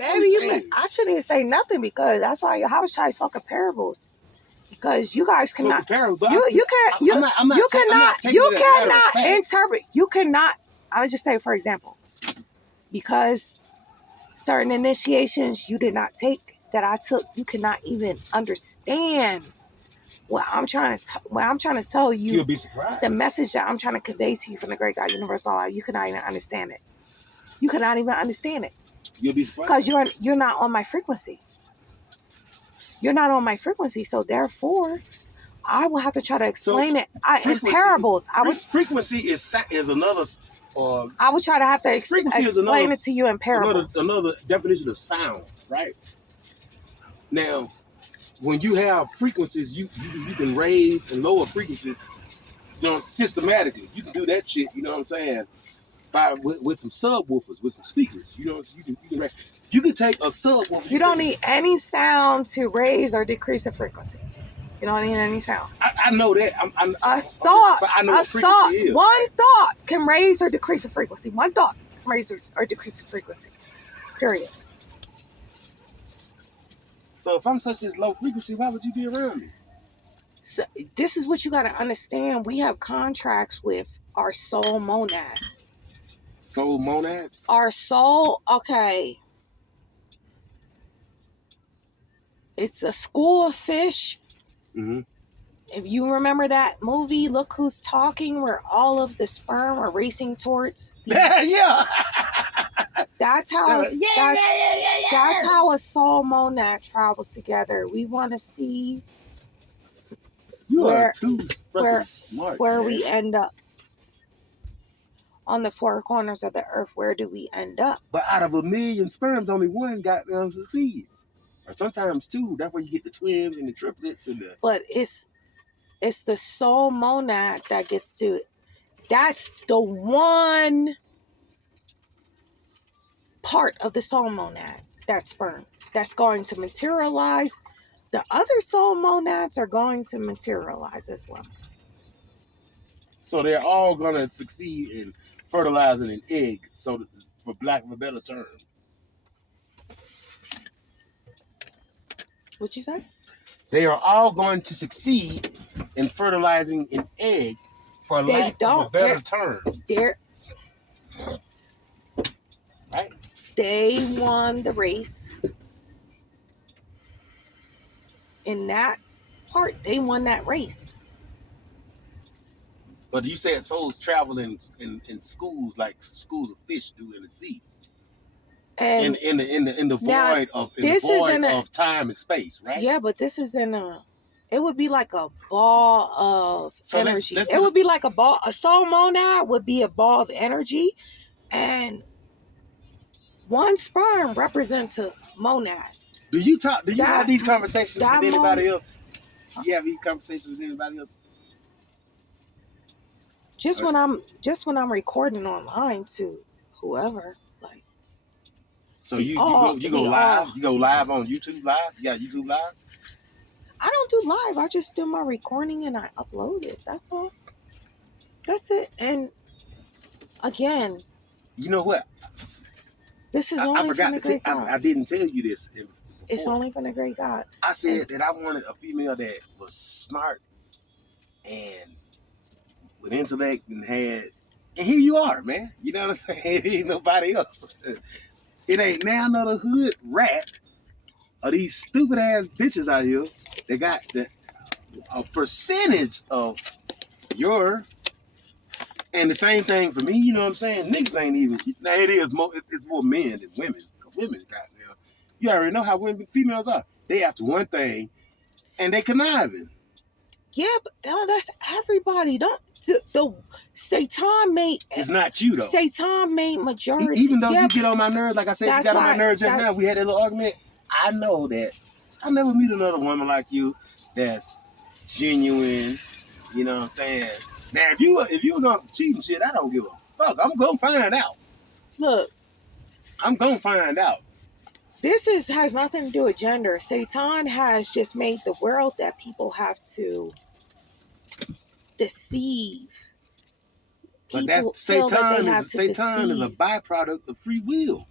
Maybe I shouldn't even say nothing because that's why Yahushua spoke in parables. Because you guys cannot, you cannot interpret. You cannot. I would just say, for example, because certain initiations you did not take that I took, you cannot even understand what I'm trying to tell you. You'll be surprised. The message that I'm trying to convey to you from the great God, universal law, you cannot even understand it. You cannot even understand it. You'll be surprised because you're not on my frequency. You're not on my frequency, so therefore, I will have to try to explain it in parables. Frequency is another. I would try to have to explain it to you in parables. Another definition of sound, right? Now, when you have frequencies, you can raise and lower frequencies, systematically. You can do that shit. You know what I'm saying? With some subwoofers, with some speakers. You know, you can take a subwoofer. You don't need any sound to raise or decrease the frequency. You don't need any sound. I know that. A thought. But I know what frequency is. One thought can raise or decrease the frequency. One thought can raise or decrease the frequency. Period. So if I'm such this low frequency, why would you be around me? So this is what you got to understand. We have contracts with our soul monad. Soul monads? Our soul, okay. It's a school of fish. Mm-hmm. If you remember that movie, Look Who's Talking, where all of the sperm are racing towards yeah. That's how that's how a soul monad travels together. We want to see where we end up. On the four corners of the earth, where do we end up? But out of 1 million sperms, only one goddamn succeeds. Or sometimes two. That's where you get the twins and the triplets and the... But it's the soul monad that gets to it. That's the one part of the soul monad, that sperm, that's going to materialize. The other soul monads are going to materialize as well. So they're all going to succeed in fertilizing an egg, so for lack of a better term. What'd you say? They are all going to succeed in fertilizing an egg, for lack of a better term. Right? They won the race. In that part, they won that race. But you said souls travel in schools like schools of fish do in the sea. And in the void of time and space, right? Yeah, but this is it would be like a ball of energy. It would be like a ball. A soul monad would be a ball of energy, and one sperm represents a monad. Do you have these conversations with anybody else? Do you have these conversations with anybody else? Just when I'm recording online to whoever, like. So you go live? You go live on YouTube Live? You got YouTube Live? I don't do live. I just do my recording and I upload it. That's all. That's it. And again, you know what? This is only from the great God. I didn't tell you this. It's only from the great God. I said that I wanted a female that was smart and with intellect and here you are, man. You know what I'm saying? It ain't nobody else. It ain't now another hood rat or these stupid ass bitches out here that got a percentage of your, and the same thing for me, you know what I'm saying? Niggas ain't even, now it's more men than women. Women, goddamn, you already know how females are. They after one thing and they conniving. Yeah, but that's everybody. Satan made. It's not you though. Satan made majority. Even though you get on my nerves, like I said, you got on my nerves just now. We had that little argument. I know that I'll never meet another woman like you that's genuine. You know what I'm saying? Now, if you was on some cheating shit, I don't give a fuck. I'm gonna find out. Look, I'm gonna find out. This has nothing to do with gender. Satan has just made the world that people have to deceive. But Satan is a byproduct of free will.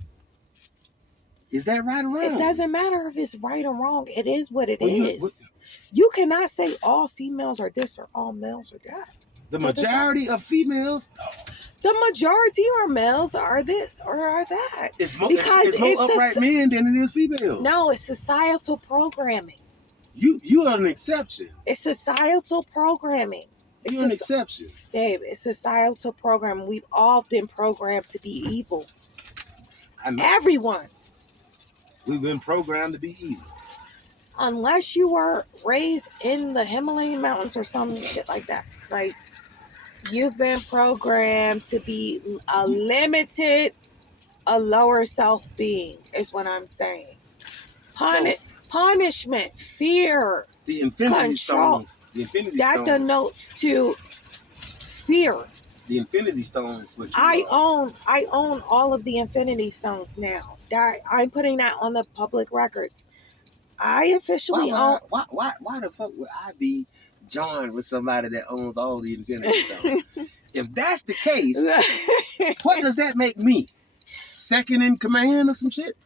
Is that right or wrong? It doesn't matter if it's right or wrong. It is what it Well, is. You cannot say all females are this or all males are that. the majority of females, The majority are males are this or are that. it's more, Because it's more upright men than it is females. No, it's societal programming. You are an exception. It's societal programming. You're an exception. Babe, it's societal programming. We've all been programmed to be evil. I know. Everyone. We've been programmed to be evil. Unless you were raised in the Himalayan mountains or some shit like that. Like, you've been programmed to be a limited, a lower self being, is what I'm saying. Punishment, fear, the Infinity control. Stone. The Infinity that Stone. denotes to fear. The Infinity Stone is what you I own all of the Infinity Stones now. I'm putting that on the public records. I officially own. Why the fuck would I be joined with somebody that owns all the Infinity Stones? If that's the case, what does that make me? Second in command or some shit?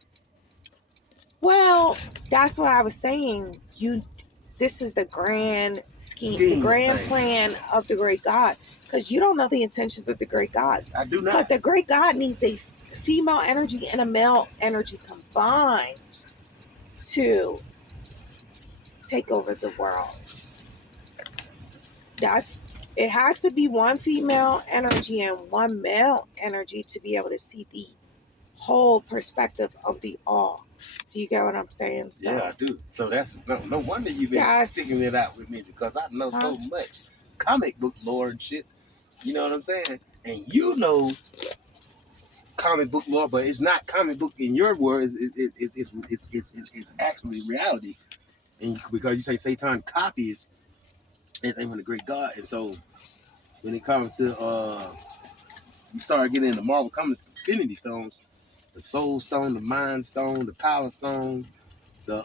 Well, that's what I was saying. This is the grand scheme the grand plan of the great God. Because you don't know the intentions of the great God. I do not. Because the great God needs a female energy and a male energy combined to take over the world. It has to be one female energy and one male energy to be able to see the whole perspective of the all. Do you get what I'm saying? So, yeah, I do. So that's no wonder you've been sticking it out with me, because I know so much comic book lore and shit. You know what I'm saying? And you know comic book lore, but it's not comic book in your words. It's actually reality. And because you say Satan copies anything from the great God, and so when it comes to you start getting into Marvel Comics Infinity Stones, the Soul Stone, the Mind Stone, the Power Stone, the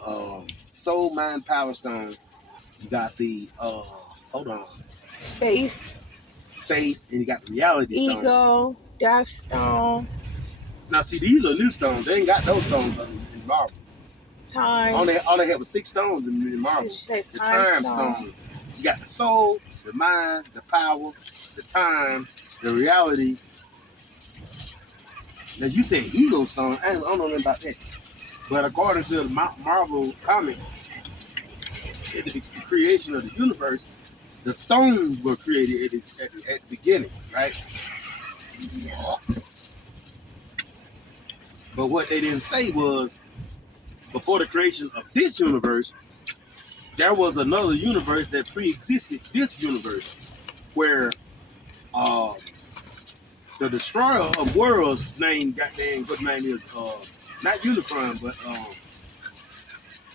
Soul Mind Power Stone. You got the space, and you got the Reality Stone. Ego, Death Stone. Now see, these are new stones. They ain't got those stones in Marvel. Time. All they have was 6 stones in Marvel. The Time stone. You got the soul, the mind, the power, the time, the reality. Now you said Ego Stone. I don't know nothing about that. But according to the Marvel comics, at the creation of the universe, the stones were created at the beginning, right? But what they didn't say was, before the creation of this universe, there was another universe that pre-existed this universe, where the destroyer of worlds name, goddamn, what name is, not Unicron, but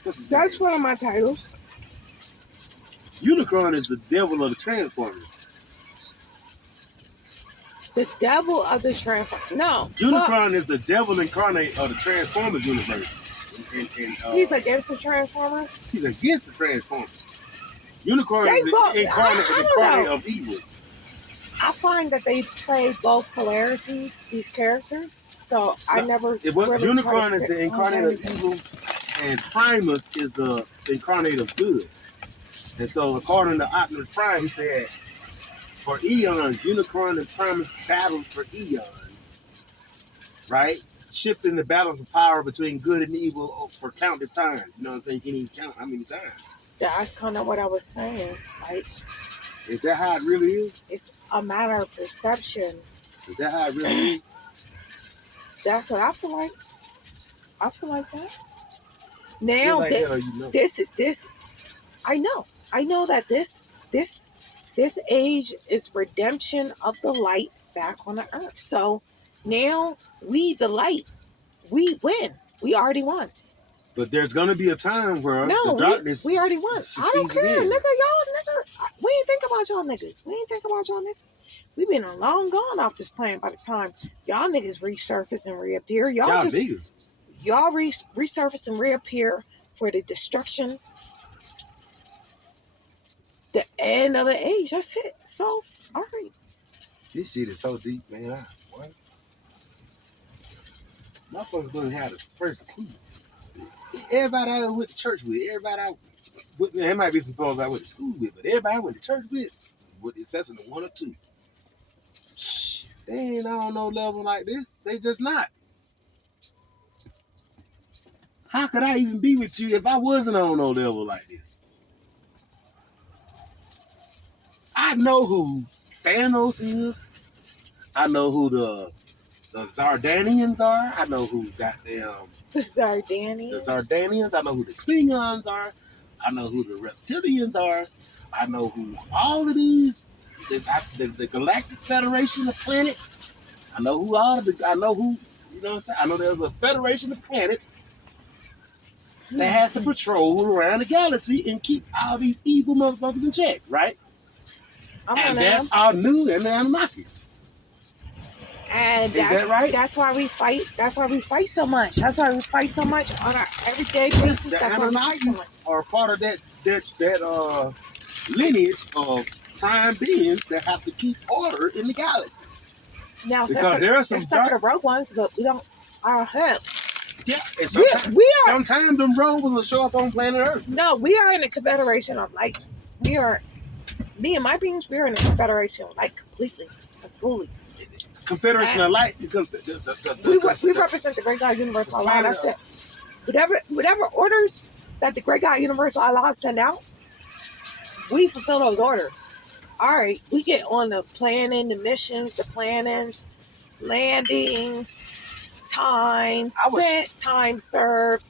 what's his name? That's one of my titles. Unicron is the devil of the Transformers. The devil of the Transformers. No. Unicron is the devil incarnate of the Transformers universe. And he's against the Transformers? He's against the Transformers. Unicron is the incarnate of evil. I find that they play both polarities, these characters. So I never. Really Unicron is the incarnate of evil, and Primus is the incarnate of good. And so, according to Optimus Prime, he said, for eons, Unicron and Primus battled for eons, right? Shifting the balance of power between good and evil for countless times. You know what I'm saying? You can't even count how many times. That's kind of what I was saying. Like, is that how it really is? It's a matter of perception. Is that how it really is? That's what I feel like. I feel like that. Now, like that, you know? this, I know that this age is redemption of the light back on the earth. So now we, the light, we win. We already won. But there's gonna be a time where the darkness. We already won. I don't care, nigga. Y'all, we ain't think about y'all niggas. We been long gone off this planet by the time y'all niggas resurface and reappear. Y'all resurface and reappear for the destruction, the end of the age. That's it. So, all right. This shit is so deep, man. What? Motherfuckers gonna have the first clue. Everybody I went to church with, everybody I went, there might be some folks I went to school with, but everybody I went to church with the exception of one or two, they ain't on no level like this. They just not. How could I even be with you if I wasn't on no level like this? I know who Thanos is. I know who the Zardanians are. I know who goddamn The Zardanians. I know who the Klingons are. I know who the Reptilians are. I know who all of these, the Galactic Federation of Planets. I know who all of the, I know who, you know what I'm saying? I know there's a Federation of Planets that has to patrol around the galaxy and keep all these evil motherfuckers in check, right? And that's our new and the Anunnakis. And is that right? That's why we fight. That's why we fight so much. That's why we fight so much on our everyday basis. The That's why we fight so much. Anunnakis are part of that lineage of prime beings that have to keep order in the galaxy. Now, because there are some except for the rogue ones, but we don't. Our help. Yeah, and sometimes them rogues will show up on planet Earth. No, we are in a confederation of like we are. Me and my beings, we are in a confederation like completely and fully. Confederation of Light because we represent the Great God Universal Allah. That's it. Whatever orders that the Great God Universal Allah send out, we fulfill those orders. All right, we get on the planning, the missions, the plannings, landings, time spent, time served,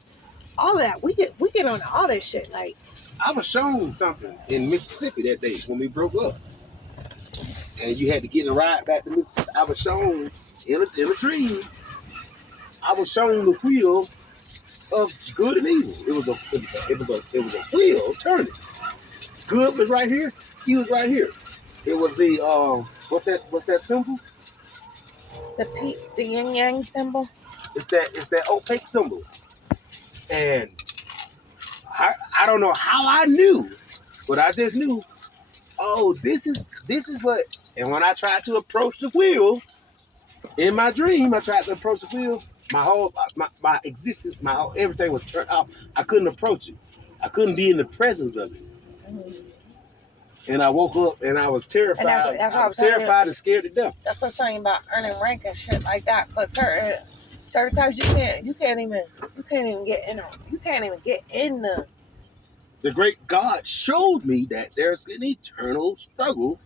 all of that. We get on all that shit. Like I was shown something in Mississippi that day when we broke up. And you had to get a ride back to Mississippi. I was shown in a dream. I was shown the wheel of good and evil. It was a wheel turning. Good was right here. He was right here. It was the what's that symbol? The yin yang symbol. It's that opaque symbol. And I don't know how I knew, but I just knew. Oh, this is what. And when I tried to approach the wheel, in my dream, I tried to approach the wheel. My existence, everything was turned off. I couldn't approach it. I couldn't be in the presence of it. And I woke up and I was terrified. And that's I was terrified and scared to death. That's what I'm saying about earning rank and shit like that. Because certain times you can't even get in. You can't even get in the. The great God showed me that there's an eternal struggle.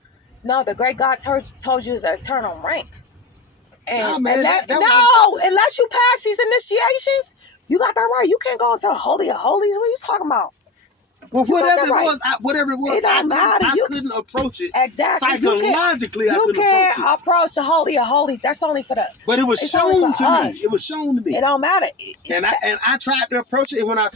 No, the great God told you it's an eternal rank. And unless you pass these initiations, you got that right. You can't go into the Holy of Holies. What are you talking about? Well, whatever it was, I couldn't approach it. Exactly. Psychologically, you can't approach the Holy of Holies. That's only for the. But it was shown to me. It was shown to me. It don't matter. And I tried to approach it. And when I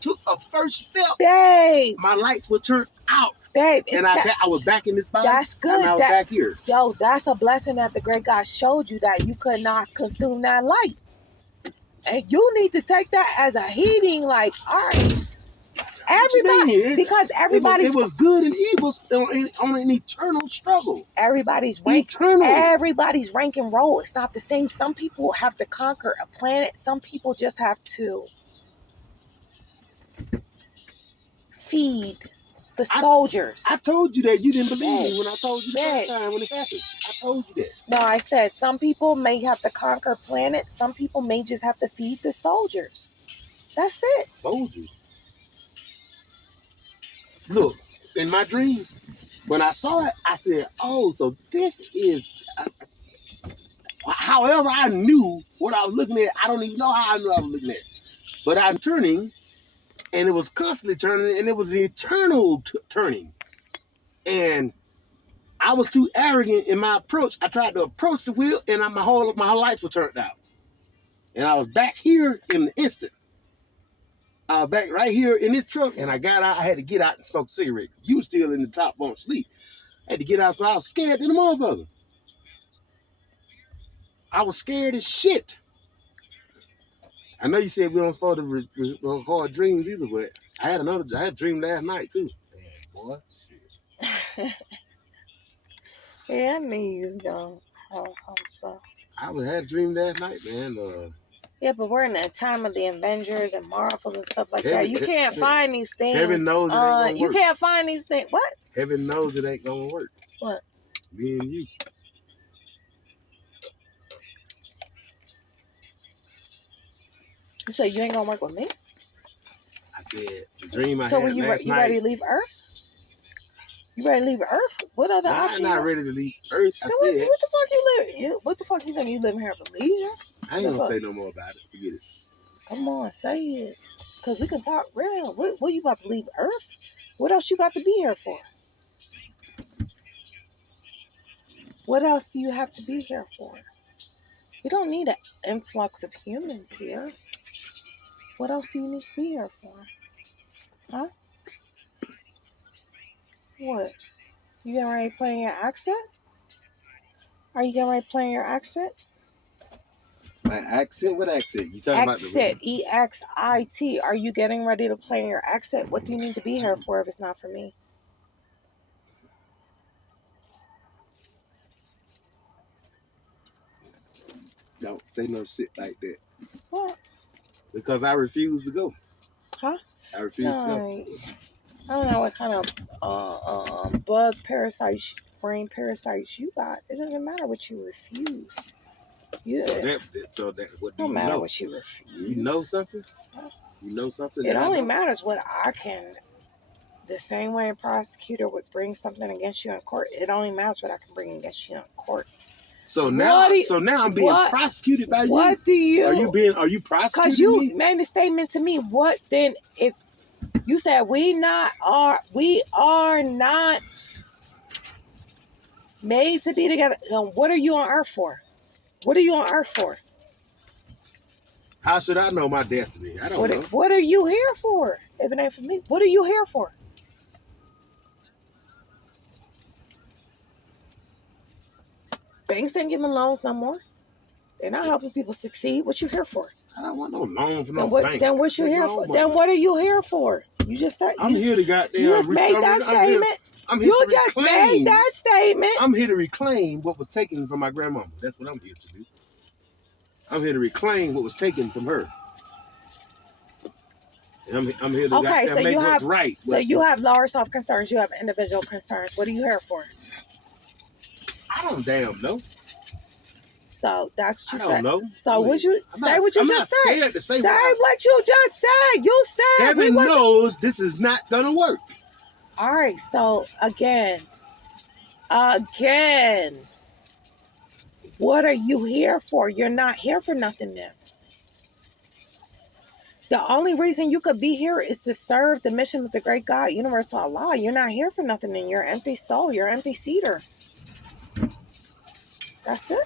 took a first step, babe, my lights were turned out. Babe, and I was back in this body. That's good. And I was back here. Yo, that's a blessing that the great God showed you that you could not consume that light. And you need to take that as a heating, like, all right. Everybody, because everybody's... It was good and evil on an eternal struggle. Everybody's rank and roll. It's not the same. Some people have to conquer a planet. Some people just have to feed the soldiers. I told you that. You didn't believe me when I told you the first time when it happened. I told you that. No, I said some people may have to conquer planets. Some people may just have to feed the soldiers. That's it. Soldiers? Look, in my dream, when I saw it, I said, oh, so this is... however I knew what I was looking at, I don't even know how I knew I was looking at. But I'm turning... And it was constantly turning, and it was an eternal turning. And I was too arrogant in my approach. I tried to approach the wheel, and my whole lights were turned out. And I was back here in an instant. I was back right here in this truck, and I got out. I had to get out and smoke a cigarette. You were still in the top bunk sleep. I had to get out, so I was scared to the motherfucker. I was scared as shit. I know you said we don't supposed to record dreams either, but I had a dream last night too. Damn, boy, shit. Yeah, I knew you was gonna have some stuff. I had a dream last night, man. Yeah, but we're in the time of the Avengers and Marvels and stuff like Heaven- that. You can't find these things. Heaven knows it ain't gonna You work. can't find these things. What? Heaven knows it ain't gonna work. What? Me and you. So you ain't gonna work with me? I said the dream I So had when you last you night. ready to leave Earth? You ready to leave Earth? What other Nah, option? I'm not ready to leave Earth. I said. What the fuck you live? What the fuck you think you living here for leisure? I ain't gonna say no more about it. Forget it. Come on, say it. Cause we can talk real. What you about to leave Earth? What else you got to be here for? What else do you have to be here for? You don't need an influx of humans here. What else do you need to be here for? Huh? What? You getting ready to play in your accent? Are you getting ready to play in your accent? My accent? What accent? You talking about the Exit. EXIT. Are you getting ready to play in your accent? What do you need to be here for if it's not for me? Don't say no shit like that. What? Because I refuse to go. Huh? I refuse to go. I don't know what kind of bug parasites, brain parasites you got. It doesn't matter what you refuse. So that what do Don't you matter know? what you refuse. You know something? You know something? It that I only know? matters what I can. The same way a prosecutor would bring something against you in court, it only matters what I can bring against you in court. So now I'm being prosecuted by you. What do you? Are you prosecuting Because you me? made a statement to me. What then? If you said we are not made to be together, then what are you on earth for? What are you on earth for? How should I know my destiny? I don't know. What are you here for? If it ain't for me, what are you here for? Banks ain't giving loans no more. They're not helping people succeed. What you here for? I don't want no loan from no bank. Then what you here for? Then what are you here for? You just said I'm here to goddamn. You just made that statement. You just made that statement. I'm here to reclaim what was taken from my grandmama. That's what I'm here to do. I'm here to reclaim what was taken from her. And I'm here to make what's right. So you have lower self-concerns. You have individual concerns. What are you here for? I don't damn know. So that's what you said. I don't know. So what you say? What you just said. Scared to say what you just said. You said. Heaven knows this is not gonna work. All right. So again, what are you here for? You're not here for nothing then. The only reason you could be here is to serve the mission of the great God, Universal Allah. You're not here for nothing then. You're an empty soul. You're an empty seeder. That's it.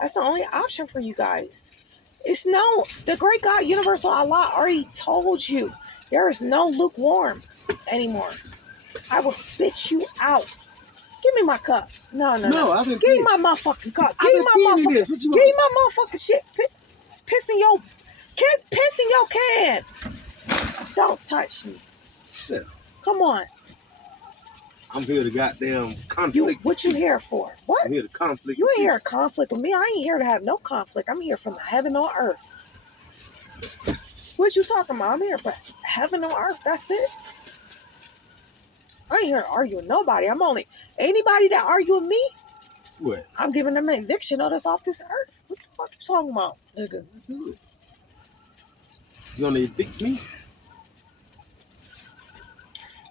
That's the only option for you guys. The great God, Universal Allah already told you there is no lukewarm anymore. I will spit you out. Give me my cup. No. Give me my motherfucking cup. Give me my motherfucking shit. Piss in your can. Don't touch me. Shit. Come on. I'm here to goddamn conflict. What you here for? What? I'm here to conflict. You ain't here to conflict with me. I ain't here to have no conflict. I'm here from heaven on earth. What you talking about? I'm here for heaven on earth. That's it. I ain't here to argue with nobody. Anybody that argue with me, what? I'm giving them an eviction notice off this earth. What the fuck you talking about, nigga? You gonna evict me?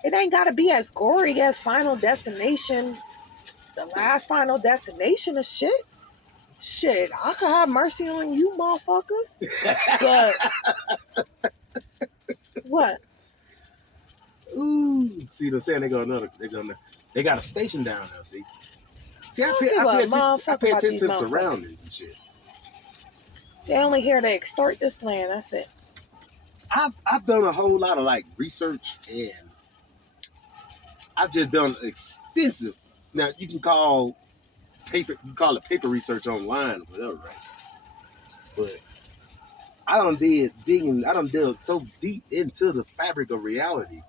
It ain't gotta be as gory as Final Destination. The last Final Destination of shit. Shit, I could have mercy on you motherfuckers. But what? Ooh. See what I'm saying? They got a station down there, see? See, I pay attention to the surroundings and shit. They only here to extort this land, that's it. I've done a whole lot of like research, and I've just done extensive. Now you can call it paper research online or whatever, right? But I done delved so deep into the fabric of reality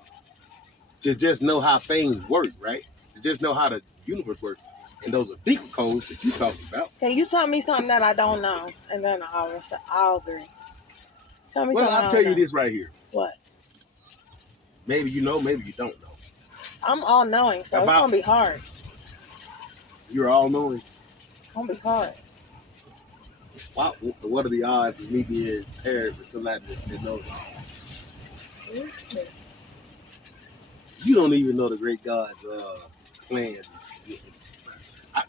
to just know how things work, right? To just know how the universe works. And those are deeper codes that you talking about. Can you tell me something that I don't know? And then I'll agree. Tell me Well, something. I'll tell you this right here. What? Maybe you know, maybe you don't know. I'm all knowing, so it's gonna be hard. You're all knowing. It's gonna be hard. What are the odds of me being paired with somebody that knows? You don't even know the great God's plans.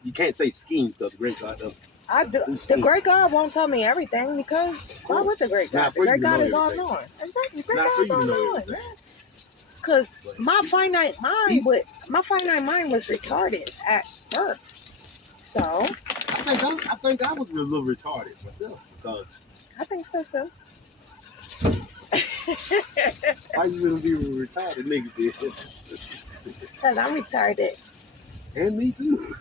You can't say schemes because the great God doesn't. I do. The great God won't tell me everything because why would the great God? The great God is all knowing. Exactly, great God is all knowing, man. Because my finite mind was retarded at birth. So I think I was a little retarded myself because I think so too. why you gonna be retarded, nigga? Because I'm retarded. And me too.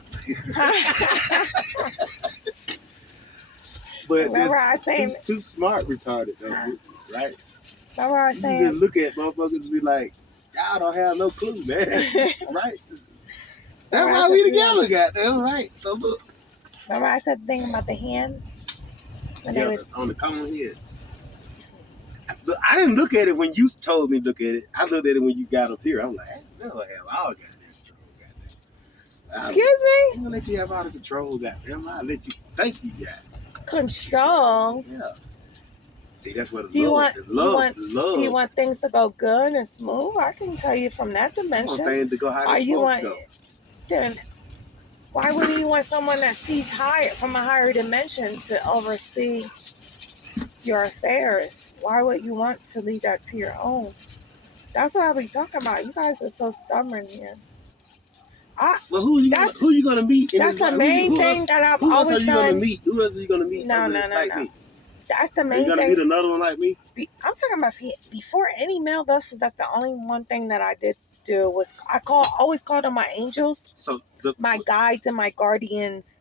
But remember I saying too smart retarded though, right? Remember I was saying you just look at motherfuckers and be like, y'all don't have no clue, man. Right? That's why we together, goddamn, right? So look. Remember I said the thing about the hands? When yeah, was on the common heads. Look, I didn't look at it when you told me to look at it. I looked at it when you got up here. I'm like, no, hell, all goddamn control, goddamn. Excuse me? I'm gonna let you have all the control, goddamn. I'll let you think you got control. Yeah. See, that's what do you want. Do you want things to go good and smooth? I can tell you from that dimension. I want things to go how you want go. Then why wouldn't you want someone that sees higher from a higher dimension to oversee your affairs? Why would you want to leave that to your own? That's what I'll be talking about. You guys are so stubborn here. Well, who you gonna meet? That's the main thing that I've always done. Who else are you gonna meet? Who else are you gonna meet? No. Me? That's the main thing. Are you gonna meet another one like me? I'm talking about before any male does. That's the only one thing that I did do was always called them my angels. So my guides and my guardians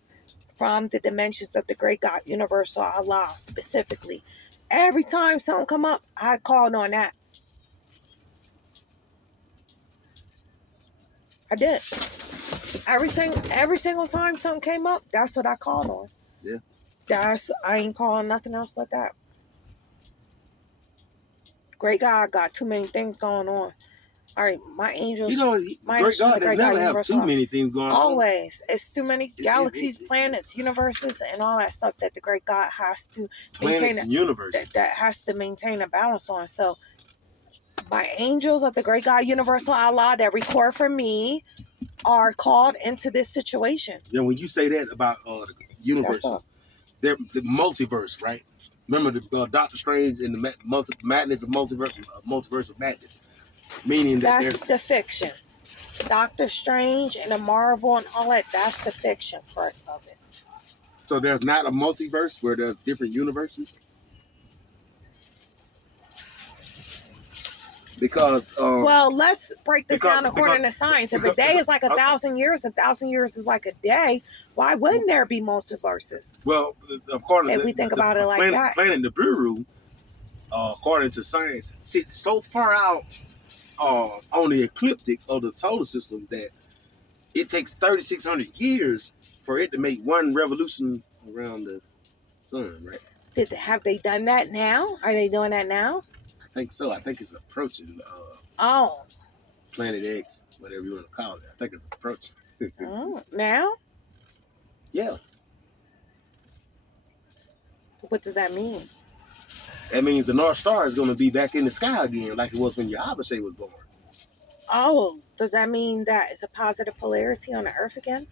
from the dimensions of the great God, Universal Allah specifically. Every time something come up, I called on that. I did. Every single time something came up, that's what I called on. Yeah. I ain't calling nothing else but that. Great God got too many things going on. All right, my angels. You know, great God does never have too many things going on. Always. It's too many galaxies, planets, universes, and all that stuff that the great God has to maintain. And universes. That has to maintain a balance on. So, my angels of the great God, Universal Allah, that record for me, are called into this situation. Yeah, when you say that about the universe, they're the multiverse, right? Remember the Doctor Strange and the madness of multiverse of madness. Meaning that's the fiction. Doctor Strange and the Marvel and all that, that's the fiction part of it. So there's not a multiverse where there's different universes? Because well, let's break this down according to science. If a day is like 1,000 years, 1,000 years is like a day. Why wouldn't there be multiverses? Well, according if we think about it like that, planet Nibiru, according to science, sits so far out on the ecliptic of the solar system that it takes 3,600 years for it to make one revolution around the sun, right? Have they done that now? Are they doing that now? I think so. I think it's approaching Planet X, whatever you want to call it. I think it's approaching. Now? Yeah. What does that mean? That means the North Star is going to be back in the sky again like it was when Yahweh was born. Oh, does that mean that it's a positive polarity on the Earth again?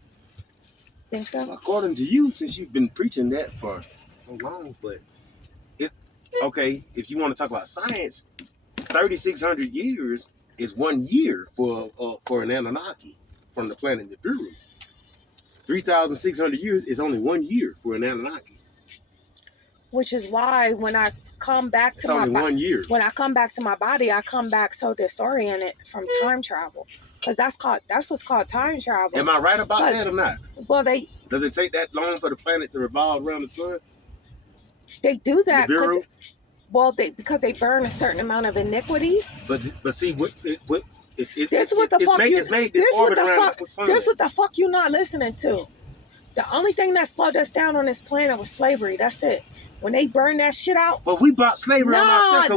Think so? According to you, since you've been preaching that for so long, but okay, if you want to talk about science, 3,600 years is 1 year for an Anunnaki from the planet Nibiru. 3,600 years is only 1 year for an Anunnaki. Which is why when I come back to my body, 1 year. When I come back to my body, I come back so disoriented from time travel, because that's what's called time travel. Am I right about that or not? Well, does it take that long for the planet to revolve around the sun? They do that Well, because they burn a certain amount of iniquities. But see what it's This what the it's fuck made, you. it's made This this what orbit the around fuck. the sun. This what the fuck you not listening to. The only thing that slowed us down on this planet was slavery. That's it. When they burned that shit out. But we brought slavery on ourselves. No.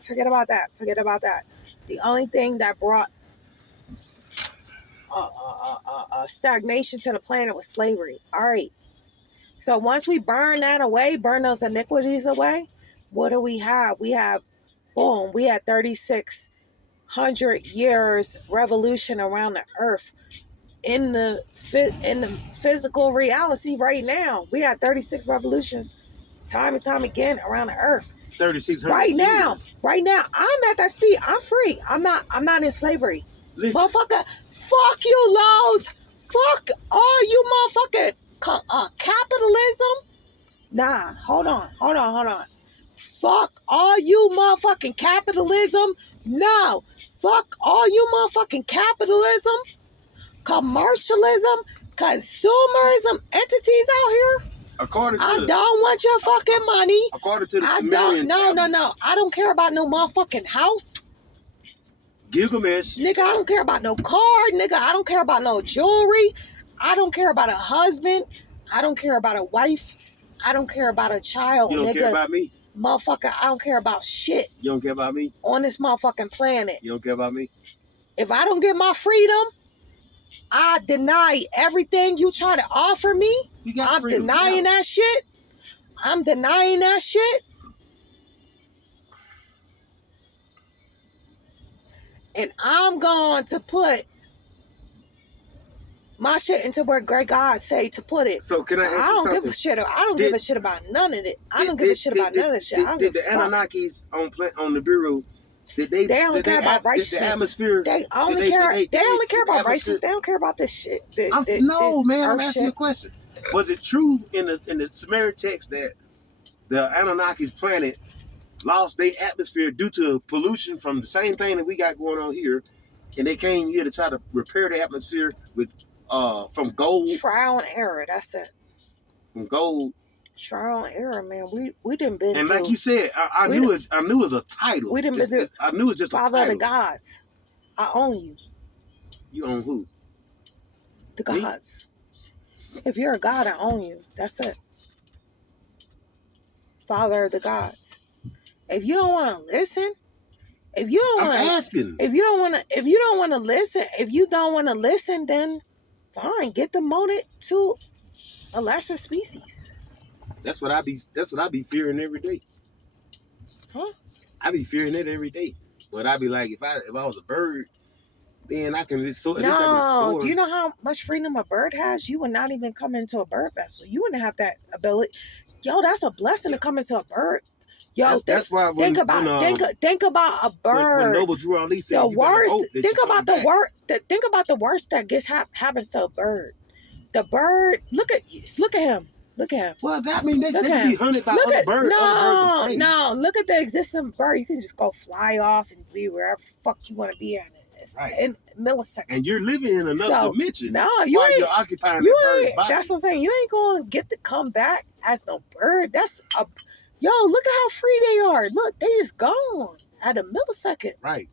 Forget about that. Forget about that. The only thing that brought stagnation to the planet was slavery. All right. So once we burn that away, burn those iniquities away, what do we have? We have, boom, we had 3,600 years revolution around the earth. In the physical reality right now, we had 36 revolutions time and time again around the earth. 3,600 right years. Right now, I'm at that speed. I'm free. I'm not in slavery. Listen. Motherfucker, fuck you, Lowe's. Fuck all you motherfucking capitalism. Nah, hold on. Fuck all you motherfucking capitalism. No. Fuck all you motherfucking capitalism, commercialism, consumerism entities out here. According to I don't want your fucking money. According to the I Sumerian don't. No. tablets. I don't care about no motherfucking house. Gilgamesh. Nigga, I don't care about no car. Nigga, I don't care about no jewelry. I don't care about a husband. I don't care about a wife. I don't care about a child. You don't nigga. care about me? Motherfucker, I don't care about shit. You don't care about me? On this motherfucking planet. You don't care about me? If I don't get my freedom, I deny everything you try to offer me. I'm freedom. denying that shit. I'm denying that shit. And I'm going to put my shit into where great God say to put it. So can I ask you something? Give a shit. I don't give a shit about none of it. I don't give a shit about none of this shit. Did the Anunnakis on the Bureau? They don't care about righteousness. The atmosphere. They only care about righteousness. They don't care about this shit. No, man. I'm asking you a question. Was it true in the Sumerian text that the Anunnakis planet lost their atmosphere due to pollution from the same thing that we got going on here, and they came here to try to repair the atmosphere with from gold? Trial and error. That's it. From gold. Trial and error, man. We didn't been and through. Like you said, I knew it was a title. We didn't been through. I knew it was just Father a title. of the gods. I own you. You own who? The gods. Me? If you're a god, I own you. That's it. Father of the gods. If you don't want to listen, if you don't want to asking. If you don't want to listen, then fine, get demoted to a lesser species. That's what I be fearing every day. Huh? I be fearing it every day. But I be like, if I was a bird, then I can just soar. No, do you know how much freedom a bird has? You would not even come into a bird vessel. You wouldn't have that ability. Yo, that's a blessing to come into a bird. Yo, that's why think about a bird. When Noble Drew Ali said the worst. Think about the worst that happens to a bird. The bird. Look at him. Look at him. Well, that means they can be hunted by other birds. No. Look at the existing bird. You can just go fly off and be wherever the fuck you want to be at. In milliseconds. And you're living in another dimension. No, you're occupying that bird's body. That's what I'm saying. You ain't gonna get to come back as no bird. Yo, look at how free they are. Look, they just gone at a millisecond. Right.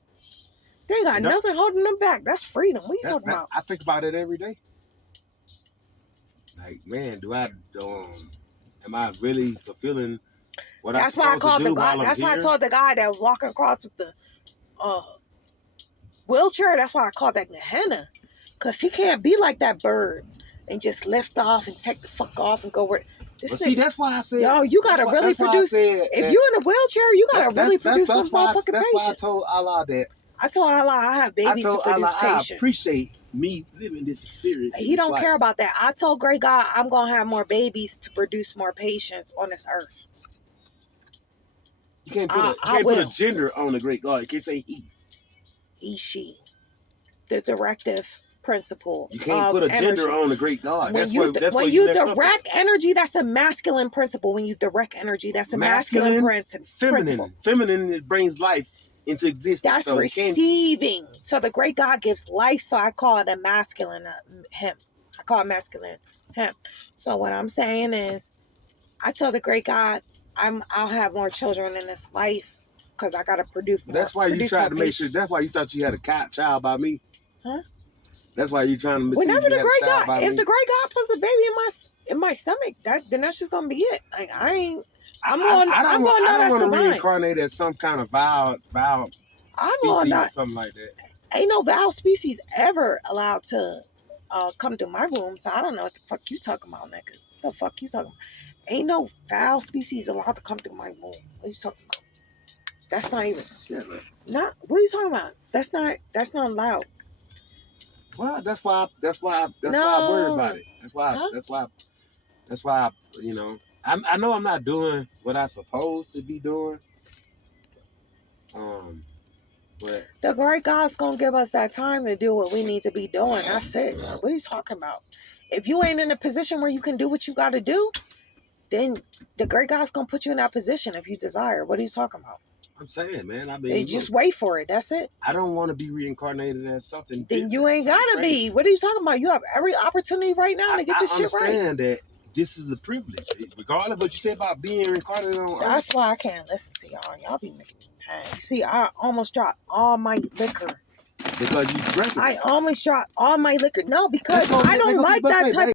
They ain't got nothing holding them back. That's freedom. What are you talking about? I think about it every day. Like, man, am I really fulfilling what I'm supposed to do? That's why I told the guy that was walking across with the wheelchair. That's why I called that Gehenna. Because he can't be like that bird and just lift off and take the fuck off and go where. See, that's why I said. Yo, you gotta really produce. If you're in a wheelchair, you gotta really produce some motherfucking patience. That's why I told Allah that. I told Allah I have babies to produce patience. I appreciate me living this experience. He don't care about that. I told great God I'm gonna have more babies to produce more patience on this earth. You can't put a gender on the great God. You can't say he. He, she. The directive principle. You can't put a gender on the great God. When you direct energy, that's a masculine principle. When you direct energy, that's a masculine principle. Feminine, it brings life into existence. That's receiving. So the great God gives life. So I call it a masculine him. I call it masculine him. So what I'm saying is, I tell the great God, I'll have more children in this life because I gotta produce more. That's why you produce tried more to make patients. sure. That's why you thought you had a child by me. Huh? That's why you trying to see Whenever you the had a great child God, by if me. the great God puts a baby in my stomach, then that's just gonna be it. Like I ain't. I'm going I to don't know that's want to divine. reincarnate as some kind of vile I'm going species to or something like that. ain't no vowel species ever allowed to come through my room, so I don't know what the fuck you talking about, nigga. The fuck you talking about? Ain't no foul species allowed to come through my room. What are you talking about? That's not even. Yeah, man. Not. What are you talking about? That's not allowed. Well, that's why I worry about No. it. Huh? That's why you know. I know I'm not doing what I'm supposed to be doing. But The great God's gonna give us that time to do what we need to be doing. That's it. What are you talking about? If you ain't in a position where you can do what you got to do, then the great God's gonna put you in that position if you desire. What are you talking about? I'm saying, man, I They mean, just look, wait for it. That's it. I don't want to be reincarnated as something Then different. you ain't Something gotta crazy. be. What are you talking about? You have every opportunity right now to get I this shit right. understand that this is a privilege, regardless of what you say about being reincarnated on Earth. That's why I can't listen to y'all. Y'all be making me mad. You see, I almost dropped all my liquor. Because you drank it. I almost dropped all my liquor. No, because Let's go I don't to the like that buffet, type. babe.